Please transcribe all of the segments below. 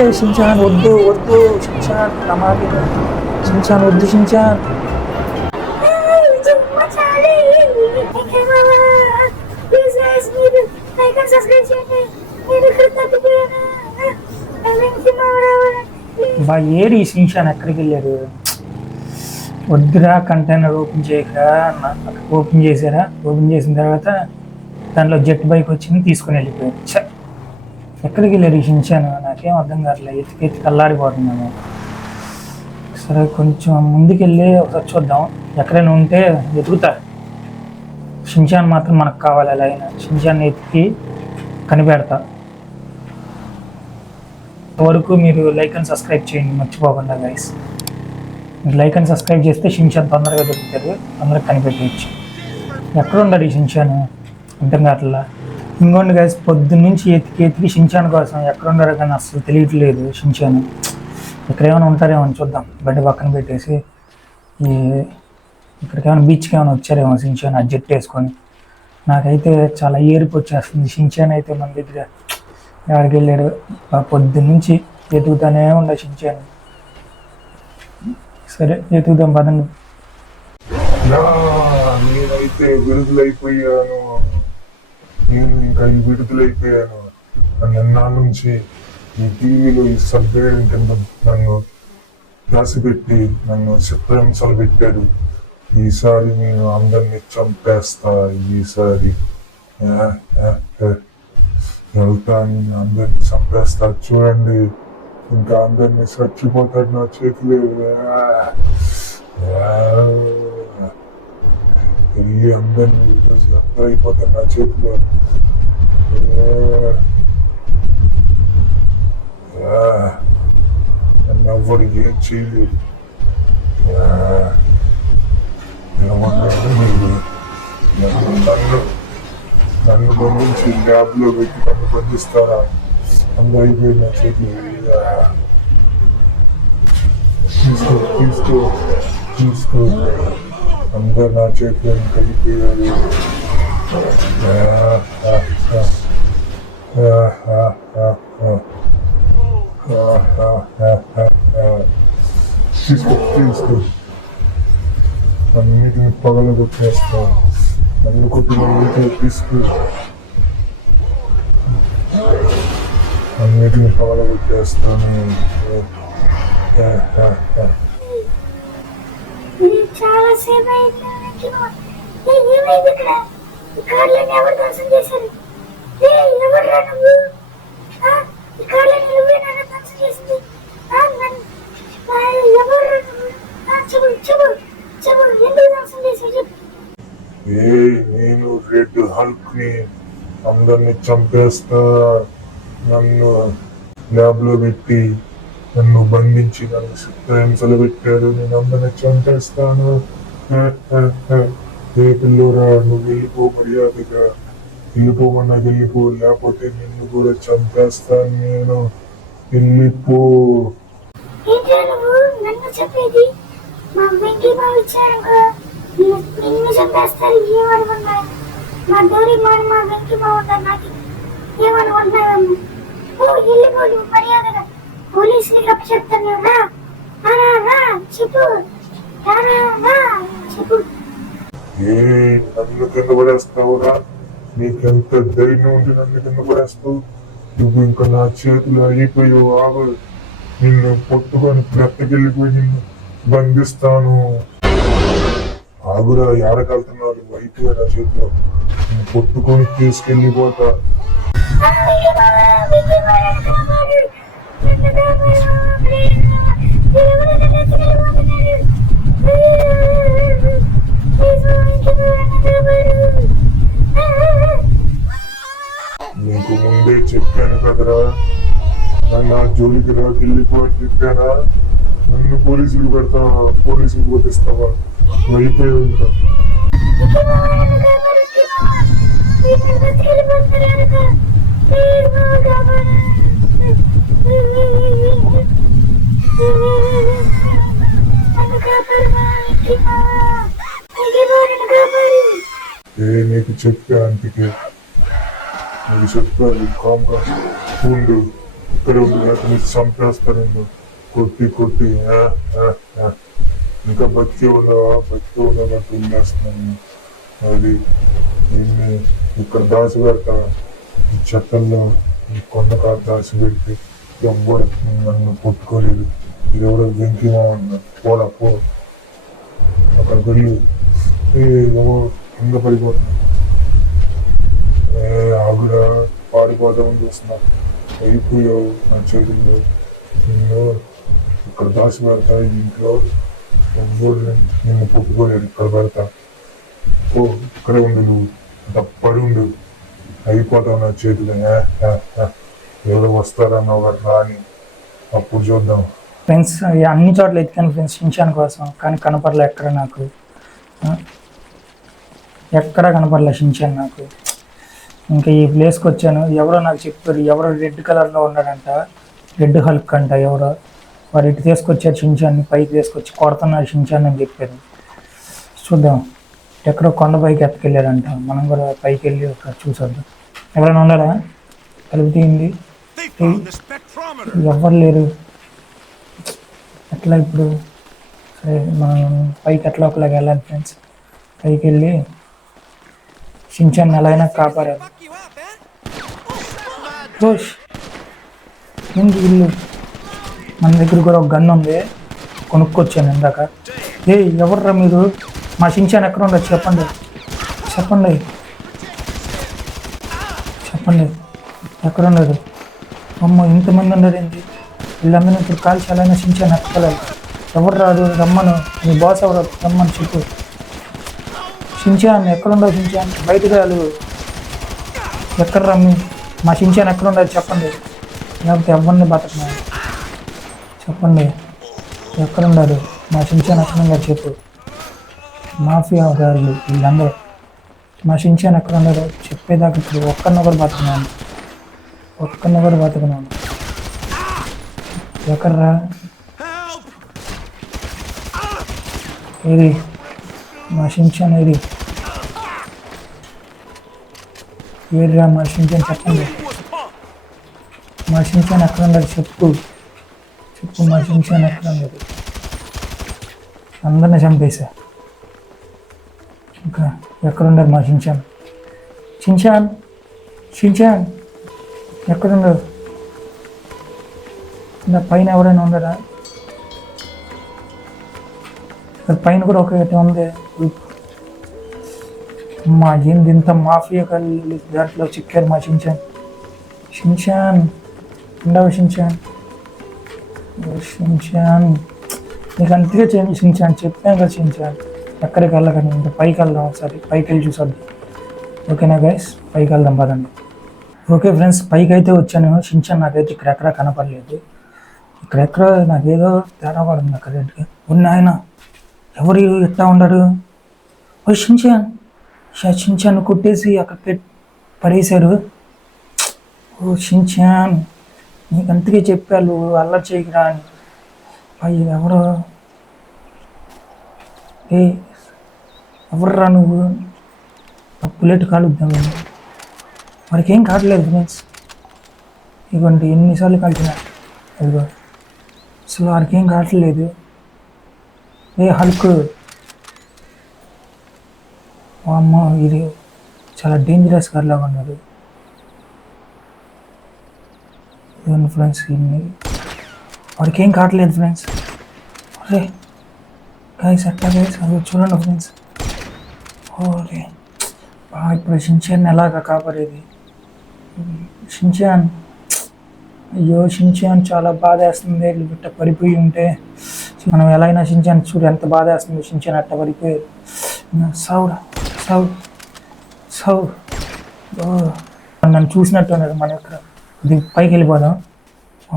ఏ Shinchan వద్దు వద్దు, Shinchan ప్రమాదం, షించాన్ వద్దు, షించాన్. బా ఏరి షించాన్ ఎక్కడికి వెళ్ళారు? వద్దురా, కంటైనర్ ఓపెన్ చేయక. ఓపెన్ చేశారా? ఓపెన్ చేసిన తర్వాత దాంట్లో జెట్ బైక్ వచ్చింది, తీసుకుని వెళ్ళిపోయారు. ఎక్కడికి వెళ్ళారు ఈ షించాను? నాకేం అర్థం కావట్లేదు. ఎత్తికి అల్లాడిపోతున్నాను. సరే, కొంచెం ముందుకెళ్ళి ఒకసారి చూద్దాం. ఎక్కడైనా ఉంటే వెతుకుతా. షించాన్ మాత్రం మనకు కావాలి. ఎలా అయినా షించాన్ ఎత్తికి కనిపెడతా. వరకు మీరు లైక్ అండ్ సబ్స్క్రైబ్ చేయండి మర్చిపోకుండా గైస్. మీరు లైక్ అండ్ సబ్స్క్రైబ్ చేస్తే షించాన్ తొందరగా దొరుకుతారు, తొందరగా కనిపెట్టవచ్చు. ఎక్కడ ఉండడు ఈ షించాను? అర్థం కావట్లా. ఇంకోండి గైస్, పొద్దున్నుంచి ఎత్తికి షించాన్ కోసం ఎక్కడ ఉండరు కానీ అసలు తెలియట్లేదు షించాను. ఇక్కడ ఏమైనా ఉంటారేమో చూద్దాం. బండి పక్కన పెట్టేసి ఇక్కడికి ఏమైనా బీచ్కి ఏమైనా వచ్చారేమో షించాన్ ఆ జెట్ వేసుకొని. నాకైతే చాలా ఏరిపు వచ్చేస్తుంది. షించాన్ అయితే మన దగ్గర ఎవరికి వెళ్ళాడు? పొద్దున్నుంచి ఎతుకుతానే ఉండే షించాన్. సరే, ఎతుకుదాం పదండి. నేనైతే విడుదలైపోయాను. నేను ఇంకా విడుదలైపోయాను. నిన్న నుంచి ఈ టీవీలో ఈ సబ్జెక్ట్ కింద నన్ను దాసిపెట్టి నన్ను చిత్రహింసలు పెట్టాడు. ఈసారి నేను అందరినీ చంపేస్తా. ఈసారి వెళ్తాను, అందరినీ చంపేస్తా. చూడండి, ఇంకా అందరినీ చచ్చిపోతాడు నా చేతిలో. వెళ్ళి అందరినీ అయిపోతాడు నా చేతిలో. నన్ను ఎవ్వరు ఏం చేయలేదు. ఏమన్నాడు మీరు? నన్ను బంధించి ల్యాబ్లో పెట్టి నన్ను బంధిస్తారా? అందరూ అయిపోయింది నా చేతిలో. తీసుకో తీసుకో, అందరు నా చేతిలో ఇంకా అయిపోయారు. తీసుకో తీసుకో, అన్నిటిని పగలగొట్టేస్తా. నన్ను కొద్దిగా నీతో తీసుకో, అన్నిటిని పగలగొట్టేస్తాను. చాలా సేపు అయింది. ఏమైంది ఇక్కడ? ఈ కార్లని ఎవరు దర్శనం చేశారు? ఎవరురా నువ్వు? ఈ కార్లని నువ్వే నన్ను దర్శనం చేసింది? ఎవరురా నువ్వు? చెప్పు చెప్పు చెప్పు, ఎందుకు దర్శనం చేశారు చెప్పు. నేను రెడ్ హల్క్ ని, అందరిని చంపేస్తా. నన్ను ల్యాబ్ లో పెట్టి నన్ను బంధించి నన్ను చిత్రహింసలు పెట్టాడు. నేను అందరిని చంపేస్తాను. ఏ పిల్లోరా, నువ్వు వెళ్ళిపో, మర్యాదగా వెళ్ళిపోమన్నా వెళ్ళిపో, లేకపోతే నిన్ను కూడా చంపేస్తాను నేను. వెళ్ళిపో. నన్ను చెప్పేది మా వెంకీ బాబు ఇచ్చారు, నిన్ను చంపేస్తారు. ఏమనుకున్నా? మా డోరీ మా వెంకీ బాబు ఉన్నారు, నాకు ఏమనుకుంటున్నావు? వెళ్ళిపో నువ్వు మర్యాదగా. పోలీసులకి అప్పు చెప్తాను. చెప్పు చెప్పు. నన్ను కింద పడేస్తావురా? నీకెంత ధైర్యం ఉంటే నన్ను కింద పడేస్తావు? నువ్వు ఇంకా నా చేతులు అయిపోయావు. ఆగు, నిన్ను పొట్టుకొని బ్రతకెళ్ళిపోయి నిన్ను బంధిస్తాను. ఆగురా, ఏడకెళ్తున్నాడు? అయిపోయా నా చేతిలో. నిన్ను పొట్టుకొని తీసుకెళ్ళిపోతా. నీకు ముందే చెప్పాను కదరా, నన్ను జోలికి రాకి వెళ్ళిపో అని చెప్పానా? నన్ను పోలీసులు పెడతావా? పోలీసులు పోతిస్తావా? అయిపోయావు ఇంకా. నీకు చెప్పా, అందుకే నీకు చెప్పాలి. కామ్గా ఉండు. ఇక్కడ ఉండి అతన్ని చంపేస్తారేమో కొట్టి కొట్టి ఇంకా బతికే వాళ్ళ వదిలేస్తున్నాను. అది నిన్ను ఇక్కడ దాచి పెడతా, ఈ చెత్తల్లో ఈ కొండకా దాచి పెడితే ఎవ్వడు నన్ను కొట్టుకోలేదు. ఇది ఎవడో వెంకిమా ఉన్నా పోడా పో అక్కడికి వెళ్ళి కింద పడిపోతున్నా. ఆగురా పారిపోదామని చూస్తున్నా. అయిపోయావు నా చేతుల్లో. నిన్ను ఇక్కడ దాచి పెడతా, ఈ ఇంట్లో ఎవ్వడు నిన్ను పుట్టుకోలేదు. ఇక్కడ పెడతా ఓ ఇక్కడే ఉండు, నువ్వు తప్పడి ఉండు, అయిపోతావు నా చేతులు. ఎవరు వస్తారన్నావు కదా అని అప్పుడు చూద్దాం. ఫ్రెండ్స్ అన్ని చోట్ల ఎత్తుకాను ఫ్రెండ్స్ షిన్చాన్ కోసం, కానీ కనపడలే ఎక్కడ నాకు. ఎక్కడా కనపడలే షిన్చాన్ నాకు. ఇంకా ఈ ప్లేస్కి వచ్చాను. ఎవరో నాకు చెప్పారు, ఎవరో రెడ్ కలర్లో ఉన్నాడంట, రెడ్ హల్క్ అంట ఎవరో. వాడు ఇటు తీసుకొచ్చారు షిన్చాన్ని, పైకి తీసుకొచ్చి కొడుతున్నారు షిన్చాన్ అని చెప్పారు. చూద్దాం, ఎక్కడో కొండ పైకి ఎత్తుకెళ్ళాడంట. మనం కూడా పైకి వెళ్ళి ఒక చూసొద్దాం. ఎవరైనా ఉన్నారా? తలుపు తీయండి. ఎవరు లేరు. ఎట్లా ఇప్పుడు? సరే మనం పైకి ఎట్లా ఒకలాగా వెళ్ళాలి ఫ్రెండ్స్. పైకి వెళ్ళి షిన్చాన్ ఎలా అయినా కాపాడాలి. రోష్ ఏంటి ఇల్లు? మన దగ్గర కూడా ఒక గన్ ఉంది, కొనుక్కొచ్చాను ఇందాక. ఎవర్రా మీరు? మా షిన్చాన్ ఎక్కడ ఉండదు చెప్పండి, చెప్పండి, చెప్పండి. ఎక్కడ ఉండదు? అమ్మ ఇంతమంది ఉండదు ఏంటి? వీళ్ళందరినీ ఇప్పుడు కాల్చి ఎలా అయినా షిన్చాన్ ఎక్కలేదు. ఎవరు రాదు, రమ్మను. మీ బాస్ ఎవరు? రమ్మని చెప్పు. షిన్చాన్ ఎక్కడ ఉండవు? షిన్చాన్ బయటకు రాదు. ఎక్కడ రమ్మి? మా షిన్చాన్ ఎక్కడ ఉండదు చెప్పండి, లేకపోతే ఎవరిని బతకనా చెప్పండి. ఎక్కడ ఉండదు మా షిన్చాన్? ఎక్కడ ఉండదు చెప్పు. మాఫియా గారులు వీళ్ళందరూ. మా షిన్చాన్ ఎక్కడ ఉండదు చెప్పేదాకా ఇప్పుడు ఒక్కరిని కూడా బతుకున్నాను, ఒక్కరిని కూడా బతుకున్నాను. ఎక్కడ్రా? ఏది మా షిన్చాన్? ఏదిరా మా షిన్చాన్? చెప్పండి. మా షిన్చాన్ ఎక్కడ ఉండదు చెప్పు, చెప్పు. మా షిన్చాన్ ఎక్కడ ఉండదు? అందరిని చంపేశా. ఇంకా ఎక్కడున్నారు మా షిన్చాన్? షిన్చాన్, షిన్చాన్ ఎక్కడున్నారు? నా పైన ఎవరైనా ఉన్నారా? పైన కూడా ఒకటి ఉంది. మా ఏంది ఇంత మాఫియా కళ్ళు దాంట్లో చిక్కారు మా షిన్చాన్. షిన్చాన్ ఉండవు షిన్చాన్. షిన్చాన్ నీకు అంతగా చేయండి షిన్చాన్, చెప్పాను కదా షిన్చాన్ ఎక్కడికి వెళ్ళకండి. ఇంకా పైకి వెళ్దాం ఒకసారి, పైకి వెళ్ళి చూసొద్దాం. ఓకేనా గైస్? పైకి వెళ్దాం పదండి. ఓకే ఫ్రెండ్స్, పైకి అయితే వచ్చాను. షిన్చాన్ నాకైతే ఇక్కడెక్కడా కనపడలేదు. ఇక్కడెక్కడ నాకేదో తేడా పడింది అక్కడ. ఆయన ఎవరు ఎట్లా ఉన్నాడు? ఓ షిన్చాన్, షిన్చాన్ కొట్టేసి అక్కడ పడేశారు. ఓ షిన్చాన్ నీకు అంతకే చెప్పాను అల్లరి చేయకురా అని. అయ్యి ఎవరు? ఎవర్రా నువ్వు? బుల్లెట్ కాలుద్దాము. వాడికి ఏం కావట్లేదు ఫ్రెండ్స్. ఇవ్వండి ఎన్నిసార్లు కాల్చినా అదిగో అసలు వాడికి ఏం కావట్లేదు. హల్క్ అమ్మ, ఇది చాలా డేంజరస్ గారిలాగా ఉన్నాడు. ఇవ్వండి ఫ్రెండ్స్, వాడికి ఏం కావట్లేదు ఫ్రెండ్స్. అరే గైస్ ఎట్లా గైస్ అది చూడండి ఫ్రెండ్స్. ఓకే ఇప్పుడు షిన్చాన్ ఎలాగా కాపాడేది? షిన్చాన్, అయ్యో షిన్చాన్ చాలా బాధ వేస్తుంది. బిట్ట పడిపోయి ఉంటే మనం ఎలా అయినా షిన్చాన్ చూడు ఎంత బాధ వేస్తుంది. షిన్చాన్ అట్ట పడిపోయారు. సౌరా సౌ సౌ నన్ను చూసినట్టున్నాడు. మన ఇక్కడ ఇది పైకి వెళ్ళిపోదాం.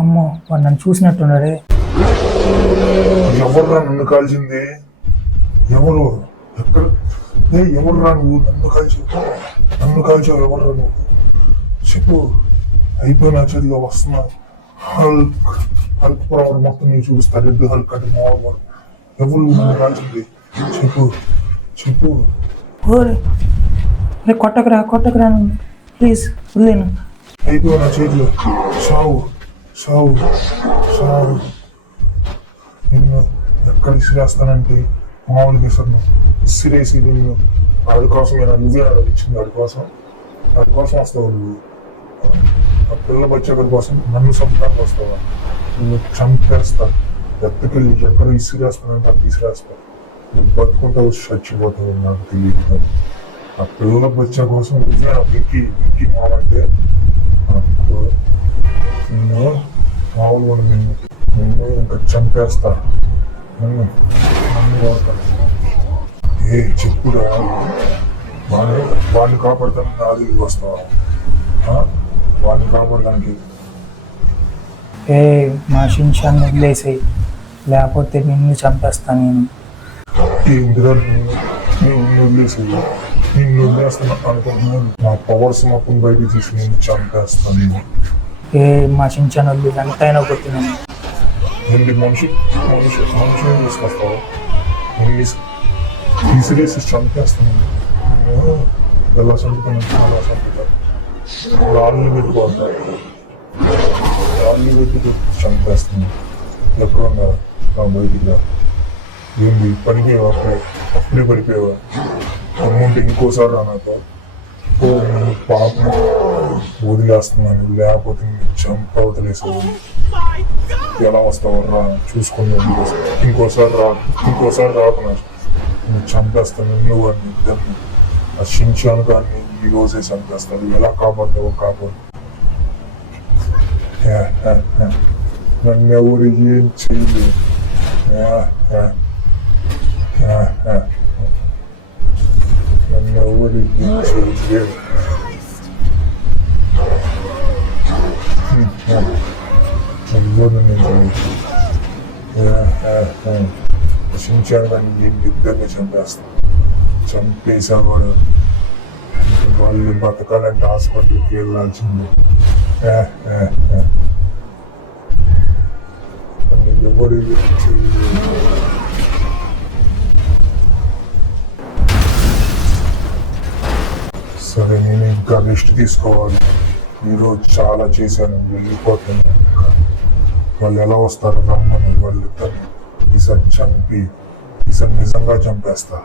అమ్మో వాడు నన్ను చూసినట్టున్నాడే. ఎవర్రా నన్ను కాల్చింది? ఎవరు? ఎక్కడ? ఎవర్రా నువ్వు? నన్ను కాల్చావు ఎవర్రా నువ్వు? చెప్పు. అయిపోయిన చేతిలో వస్తున్నా. హల్క్ హల్క్ పవర్ మొత్తం నీకు చూపిస్తా. రెడ్ హల్క్ అంటే మామూలు. ఎవరు నన్ను కాల్చింది? చెప్పు చెప్పు. కొట్టకరా కొట్టకరా ప్లీజ్ వదిలేను. అయిపోయిన చేతిలో చావు. సావు సావు నిన్ను ఎక్కడ ఇసిరేస్తానంటే మామూలుగా ఇసరు ఇసిరేసి నిన్ను వాడి కోసం నేను నువ్వే ఇచ్చింది వాడి కోసం వస్తావు నువ్వు ఆ పిల్ల బచ్చగడి కోసం నన్ను చంపడానికి వస్తావా నువ్వు చంపేస్తా ఎత్తకెళ్ళి ఎక్కడ ఇసిరేస్తానంటే అది ఇసిరేస్తా నువ్వు బతుకుంటావు చచ్చిపోతావు నాకు తెలియదు కానీ ఆ పిల్లల బచ్చ కోసం నువ్వే వెంకి మామంటే అనుకో నిన్ను మామూలు నిన్ను ఇంకా చంపేస్తా నన్ను వాడతాను ఏ చెప్పురా వాడిని కాపాడతాను నాది వస్తావా వాడిని కాపాడడానికి ఏ మా షిన్షాన్ వదిలేసేయి, లేకపోతే నిన్ను చంపేస్తాను నేను. ఇందిరా నిన్ను వదిలేస్తున్నా అనుకుంటున్నాను నా పవర్స్ మొత్తం బయట తీసి నేను చంపేస్తాను నేను. ఏ మా షిన్షాన్ వదిలి ఎంతైనా కొట్టినాను. నిన్ను మనిషిని తీసుకొస్తావు తీసిరేసి చంపేస్తున్నాను. ఎలా చంపుతాను అలా చంపుతాను. రాళ్ళు పెట్టుకుంటాను, రాళ్ళు పెట్టి చంపేస్తున్నాను. ఎక్కడ ఉన్నా నా బయటికి ఏంది పడిపోయావా? అప్పుడే పడిపోయావా? అమ్ముంటే ఇంకోసారి రా నాతో. పాపం వదిలేస్తున్నాను, లేకపోతే చంప వదిలేసావు. ఎలా వస్తావు రా చూసుకుని వదిలేసావు. ఇంకోసారి రాకున్నా నువ్వు చంపేస్తాను. నువ్వు అని ఇద్దరిని ఆ షిన్చాన్ కానీ ఈ రోజే చంపేస్తాను. ఎలా కాపాడుతావో కాపాడు. నన్ను ఎవరు ఏం చేయలేదు. నన్ను ఎవరు ఏం చేయలేదు. ఎవరు నేను షిన్చాన్ కానీ ఇద్దరిని చంపేస్తాను. చంపేసేవాడు వాళ్ళు బతకాలంటే హాస్పిటల్కి వెళ్ళాల్సింది. ఎవరు చేయలేదు. సరే నేను ఇంకా రెస్ట్ తీసుకోవాలి. ఈరోజు చాలా చేశాను, వెళ్ళిపోతాను. వాళ్ళు ఎలా వస్తారు రమ్మని వాళ్ళిద్దరిని ఈసారి చంపి ఈసారి నిజంగా చంపేస్తా.